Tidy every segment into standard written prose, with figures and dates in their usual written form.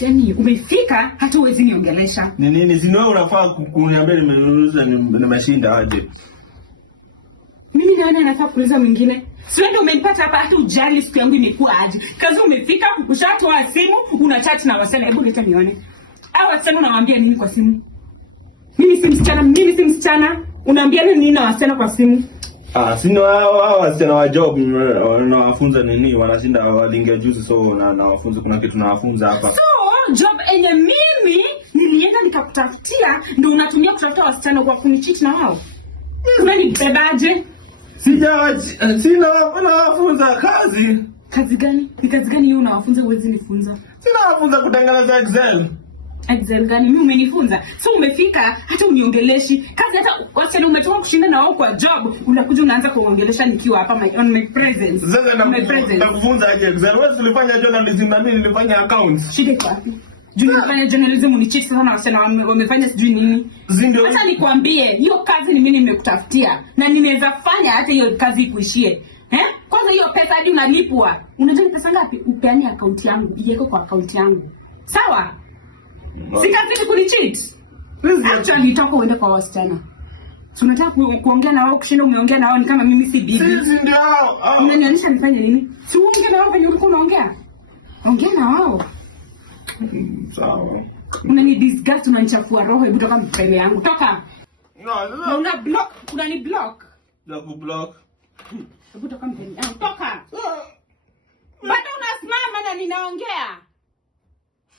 Yani umefika hata uwezi niongelesha. Ni nini? Si wewe unafaa kuniambia nimenunuza nimeshinda aje? Mimi nani anafaa kuuliza mwingine? Si wewe ndio umenipata hapa hata ujali siku yangu imekuwa aje. Kazi umefika, ushatoa simu, una chat na wasichana. Hebu leta nione. Hao wasichana unawaambia nini kwa simu? Mimi si msichana. Unaambia nini na wasichana kwa simu? Sino hao wasichana wa job wanawafunza nini? Wanashinda walingia juzi so na wafunza kuna kitu nawafunza hapa. So, job enye mimi nilienda nikakutafutia ndio unatumia kutafuta wasichana kwa kunicheat na wao. Unanibebaje? Sina wanawafunza kazi. Kazi gani? Ni kazi gani hiyo unawafunza uwezi nifunza? Sina wafunza kutengeneza Excel. Excel gani? Mimi umenifunza. So umefika hata uniongeleshi. Kazi hata wasichana umetoka kushinda na wao kwa job, unakuja unaanza kuongelesha nikiwa hapa on my presence. Sasa nakufunza aje Excel? Wewe ulifanya journalism na mimi nilifanya accounts. Shida iko wapi? Nilifanya journalism unicheat sana wasichana wamefanya sijui nini. Sasa nikwambie, hiyo kazi ni mimi nimekutafutia na nimeweza fanya hata hiyo kazi ikuishie. Kwanza hiyo pesa hadi unalipwa. Unajua ni pesa ngapi? Upeane account yangu, iweke kwa account yangu. Sawa? Sikazi kunicheat. Actually nitoka uende kwa wasichana. So unataka kuongea na wao kushinda umeongea na wao ni kama mimi si bibi. Sisi ndio hao. Unanionyesha nifanye nini? Si uongee na wao venye ulikuwa unaongea. Ongea na wao. Sawa. Unani disgust unanichafua roho hebu toka mbele yangu. Toka. No. Una block, unani block. Na kublock. Hebu toka mbele yangu. Toka. Bado unasimama na ninaongea.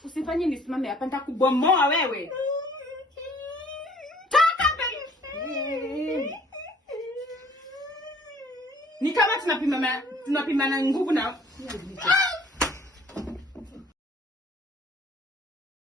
Usifanye nisimame hapa nitakubomoa wewe. Toka mbele. Ni kama tunapimana nguvu na